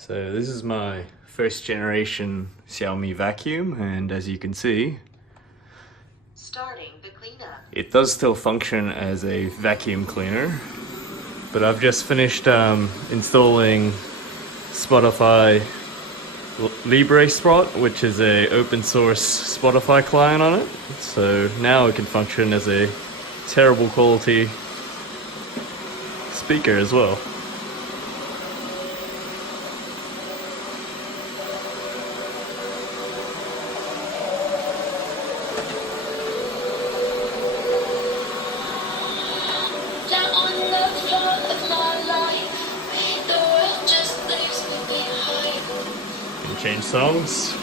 So this is my first generation Xiaomi vacuum, and as you can see, starting the cleanup. It does still function as a vacuum cleaner, but I've just finished installing Spotify Libre Spot, which is a open source Spotify client on it. So now it can function as a terrible quality speaker as well. Can change songs.